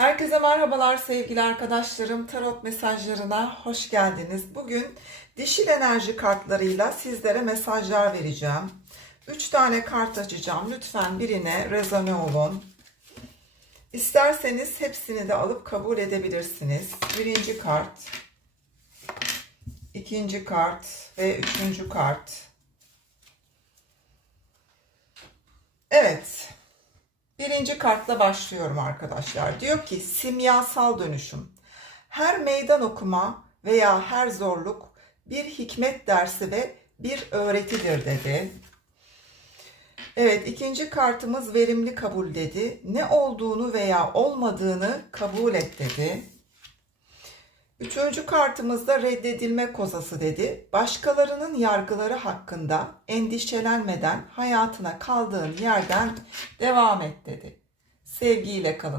Herkese merhabalar sevgili arkadaşlarım. Tarot mesajlarına hoş geldiniz. Bugün dişil enerji kartlarıyla sizlere mesajlar vereceğim. 3 tane kart açacağım. Lütfen birine rezone olun. İsterseniz hepsini de alıp kabul edebilirsiniz. Birinci kart, ikinci kart ve üçüncü kart. Evet. Birinci kartla başlıyorum arkadaşlar. Diyor ki simyasal dönüşüm. Her meydan okuma veya her zorluk bir hikmet dersi ve bir öğretidir dedi. Evet ikinci kartımız verimli kabul dedi. Ne olduğunu veya olmadığını kabul et dedi. Üçüncü kartımızda reddedilme kozası dedi. Başkalarının yargıları hakkında endişelenmeden hayatına kaldığın yerden devam et dedi. Sevgiyle kalın.